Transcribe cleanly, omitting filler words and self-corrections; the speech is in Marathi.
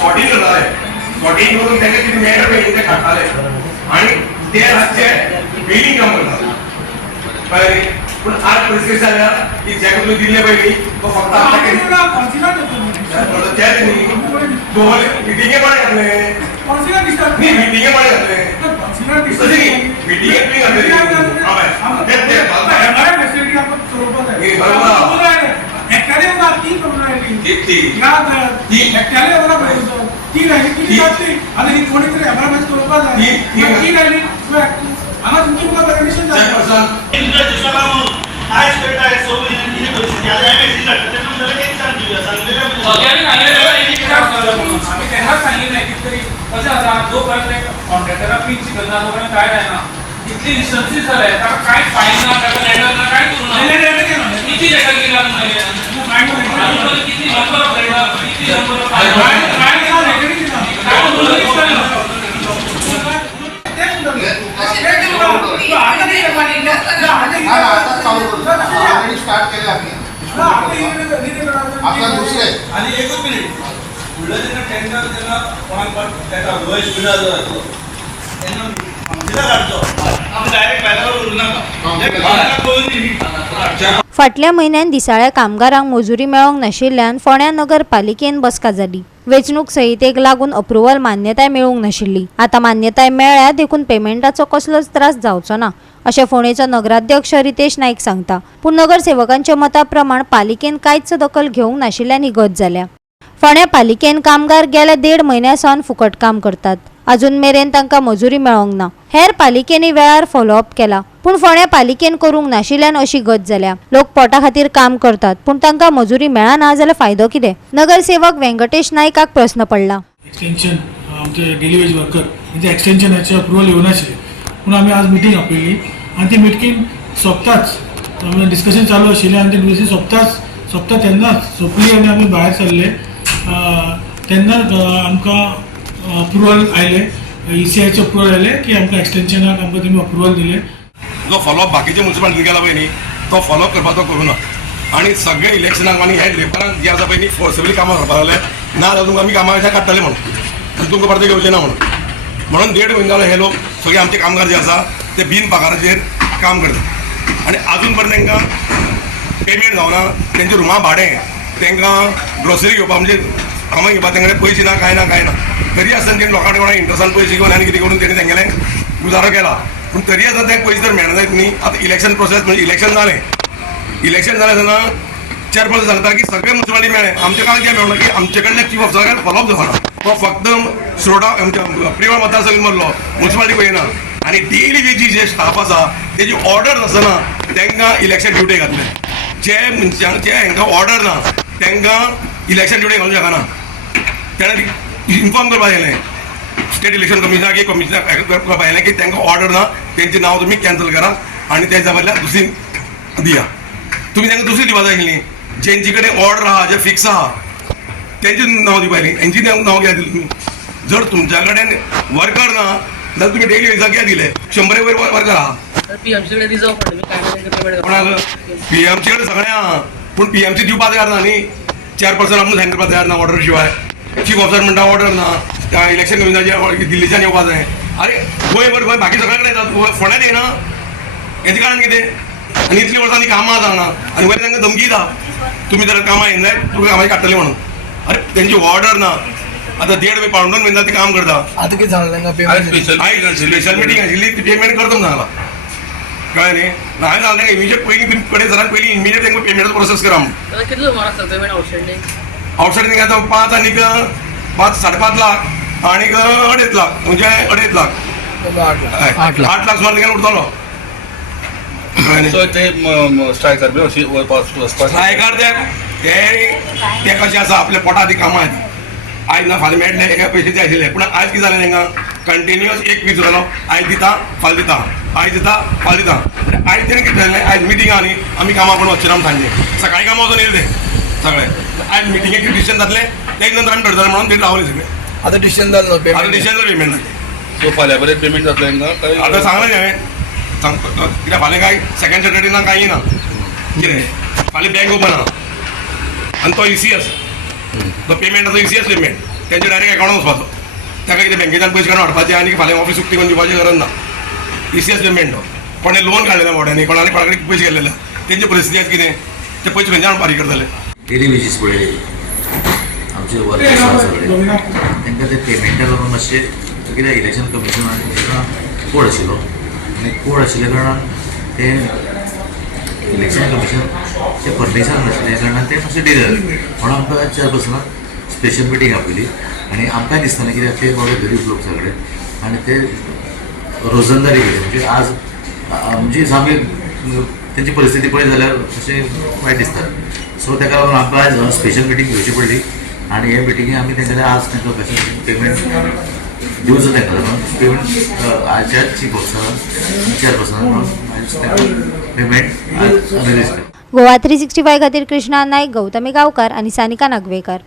सॉर्टिंग करताले सॉर्टिंग करून तांकां कितें मेळटा पळय तें काडटाले आनी ते रातचे बिलिंग काम करता कळ्ळें पूण आज परिस्थिती जाल्या की जेका तुमी दिल्ले पळय न्ही तो फक्त आपल्याक ते न्ही मिटिंगे पाणी घातले न्ही मिटिंगे पाणी घातले तशें न्ही मिटिंगे तुमी घातले एकट्याने होता ती होता ती राहिली किती लागते आता ही कोणीतरी अमरावती स्वरूपात आहे ती राहिली आम्हाला तुमची मला परमिशन इतली रिसर्चेस झाले काय फाईन ना काय करू किती किती नंबर ऑफ किती स्टार्ट केले आपला दुसरे आणि एकच मिनिट पुढे त्यांना टेंडर त्यांना कोणाला त्याचा वय सुविधा जो असतो त्यांना फाटल्या म्हयन्यान दिसाळ्या कामगारांक मजुरी मेळोंक नाशिल्ल्यान फोंड्या नगरपालिकेन बसका जाली। वेंचणूक संहितेक लागून अप्रुव्हल मान्यताय मेळोंक नाशिल्ली। आता मान्यताय मेळ्ळ्या देखून पेमेंटाचो कसलोच त्रास जावचो ना अशें फोंडेचो नगराध्यक्ष रितेश नाईक सांगता। पूण नगरसेवकांच्या मता प्रमाण पालिकेन कांयच दखल घेवंक नाशिल्ल्यान ही गत जाल्या। फोंड्या पालिकेन कामगार गेल्या 1.5 म्हयन्यासावन फुकट काम करतात। अजून मेरेन तांकां मजुरी मेळोंक ना। हेर पालिकेनी वेळार फॉलोअप केला पूण फोंड्या पालिकेन करूंक नाशिल्ल्यान अशी गत जाल्या। लोक पोटा खातीर काम करतात पूण तांकां मजुरी मेळना जाल्यार फायदो कितें? नगरसेवक वेंकटेश नाईकाक प्रश्न पडला। एक्सटेंशन आमचे डेली वेज वर्कर म्हणजे एक्सटेंशनाचे अप्रुव्हल येवं नाशिल्लें पूण आमी आज मिटींग आपयली आनी ती मिटींग सोंपताच डिस्कशन चालू आशिल्लें आनी ती डिस्कशन सोंपता तेन्नाच सोंपली आनी आमी भायर सरले तेन्नाच आमकां अप्रुव्हल आयले ECIचे अप्रुव्हल आयले की आमकां एक्सटेंशनाक आमकां तेमी अप्रुव्हल दिले। जो फॉलोअप बाकीचे म्युनिसिपालिटी केला पळय न्ही तो फॉलोअप करपाचो करूना आनी सगळे इलेक्शनाक आनी हे लेबरांक जे आसा पळय न्ही फोर्सबली कामां करपाक लागले ना जाल्यार तुमकां आमी कामां काडटले म्हणून तुमकां परते घेवचे ना म्हणून 1.5 म्हयने जालो हे लोक सगळे आमचे कामगार जे आसा ते बिन पगाराचेर काम करतात आनी आजून पर्यंत तांकां पेमेंट जावना। तेंचे रुमा भाडें तांकां ग्रोसरी घेवपाक म्हणजे कामां घेवपाक तेंकडे पयशे ना काय ना तरी आसतना तेणी लोकां कडेन इंट्रस्टान पयशे घेवन आनी कितें करून तेणी तेंगेलें गुजारो केला पूण तरी आसतना तें पयशे जर मेळना जायत न्ही। आतां इलेक्शन प्रोसेस म्हणजे इलेक्शन जालें तेन्ना चेअरपर्सन सांगता की सगळे म्युनिसिपालिटी मेळ्ळे आमचे काल कितें मेळना की आमचे कडल्यान चीफ ऑफिसरान फॉलोअप जावना तो फक्त श्रोडा प्रिवळ मतदारसंघ मदलो म्युनिसिपालिटी पळयना आनी डेली वेजीस जे स्टाफ आसा तेजी ऑर्डर आसतना तांकां इलेक्शन ड्युटी घातले। जे मनशांचे हांकां ऑर्डर ना तांकां इलेक्शन ड्युटी घालूंक शकना। तेणें इन्फॉर्म करपाक जाय स्टेट इलेक्शन कमिशनाक करपाक जाय की तांकां ऑर्डर ना तेंचें नांव तुमी कॅन्सल करात आनी तेच्या बदल्याक दुसरी दिया। तुमी तांकां दुसरी दिवपाक जाय आशिल्ली जेंचे कडेन ऑर्डर आहा जे फिक्स आहा तेंचें नांव दिवपाक जाय हेंची नांव कित्याक दिली तुमी? जर तुमच्या कडेन वर्कर ना जाल्यार तुमी डेली वेजाक कित्याक दिले? 100 वयर वर्कर आहा PMC कडेन रिजर्व फंड कोणाक PMC कडेन सगळें आहा पूण PMC दिवपाक तयार ना न्ही। चेअरपर्सन आमकां सायन करपाक तयार ना ऑर्डर शिवाय चीफ ऑफिसर म्हणटा ऑर्डर ना इलेक्शन कमिशनाचे दिल्लीच्यान येवपाक जाय। अरे गोंयभर बाकी सगळे कडेन येतात फोंड्यात येना हेजें कारण कितें? आनी इतलीं वर्सांनी कामां जावना आनी वयर तांकां धमकी दिता तुमी जर कामां येना तुका कामां काडटले म्हणून। अरे तेंची ऑर्डर ना आतां 1.5 पावंडान म्हयन्या ते काम करता। आता किती झालं तांकां पेमेंट स्पेशल मिटींग आशिल्ली ती पेमेंट करता सांगला कळ्ळें न्ही। हांवें सांगलें तांकां इमिजिएट पयलीं कडेन सरान पयलीं इमिजिएट तांकां पेमेंटाचो प्रोसेस करा म्हणून। कितलो सुमार आसता पेमेंट आउटस्टँडींग? आउटस्टँडींग आतां 5 आनीक 5.5 लाख आनीक 2.5 लाख म्हणजे 2.5 लाख 8 लाख सुमार तेंगेर उरतलो। स्ट्रायकार ते कशें आसा आपल्या पोटा ती कामां आयज ना फाल्यां मेळटले एका पयशे ते आशिल्ले पूण आयज कितें जालें तांकां कंटिन्युअस एक वीक जालो आयज दिता फाल्यां दिता आयज दिता फाल्यां दिता। आयज तेणें कितें जालें आयज मिटींग आहा न्ही आमी कामां कोण वचचे ना सांजे सकाळीं कामां वचून येयले ते सगळे आयज मिटींगेक डिसिजन जातलें तेच नंतर आमी करतले म्हणून ते रावले सगळे। आता डिसिजन जालें आतां डिसिजन जालें पेमेंट जालें सो फाल्यां पर्यंत पेमेंट जातलें तांकां आतां सांगलें हांवें कित्याक फाल्यां काय सेकंड सॅटर्डे ना कांय ना कितें फाल्यां बँक ओपन आहा आनी तो ECS तो पेमेंट आसा ECS पेमेंट त्यांचे डायरेक्ट अकाउंटान वचपाचो ताका कितें बँकेच्यान पयशे काडून हाडपाचे आनी फाल्यां ऑफीस उक्ती करून दिवपाची गरज ना ECS पेमेंट तो कोणें लोन काडलेलें मोड्यांनी कोणाले कोणाकडे पयशे गेल्ले तेंची परिस्थिती आयज कितें ते पयशे खंयच्यान फारीक करतले डेली वेजीस पळयले आमचे वर्कर्स आसा सगळे तांकां ते पेमेंटा लागून मातशें कितें इलेक्शन कमिशनान तांकां कोड आशिल्लो आनी कोड आशिल्ल्या कारणान ते इलेक्शन कमिशनचे परमिशन नाशिल्ल्या कारणान ते मातशें डिले जालें म्हणून आमकां आज चेअरपर्सनान स्पेशल मिटींग आपयली आनी आमकांय दिसतालें कित्याक ते बाबा गरीब लोक सगळे आनी ते रोजंदारी केली म्हणजे आज म्हणजे सामकी तेंची परिस्थिती पळयत जाल्यार अशें वायट दिसता सो ताका लागून आमकां आज स्पेशल मिटींग घेवची पडली आनी हे मिटिंगेक आमी तेंच्यानी आज तांकां कशें पेमेंट दिवचो तांकां लागून पेमेंट आजच्या चीफ ऑफिसरान चेअरपर्सनान आज तांकां पेमेंट आज रिलीज केलें. गोवा 365 खातीर कृष्णा नायक, गौतमी गांवकार आनी सानिका नागवेकर.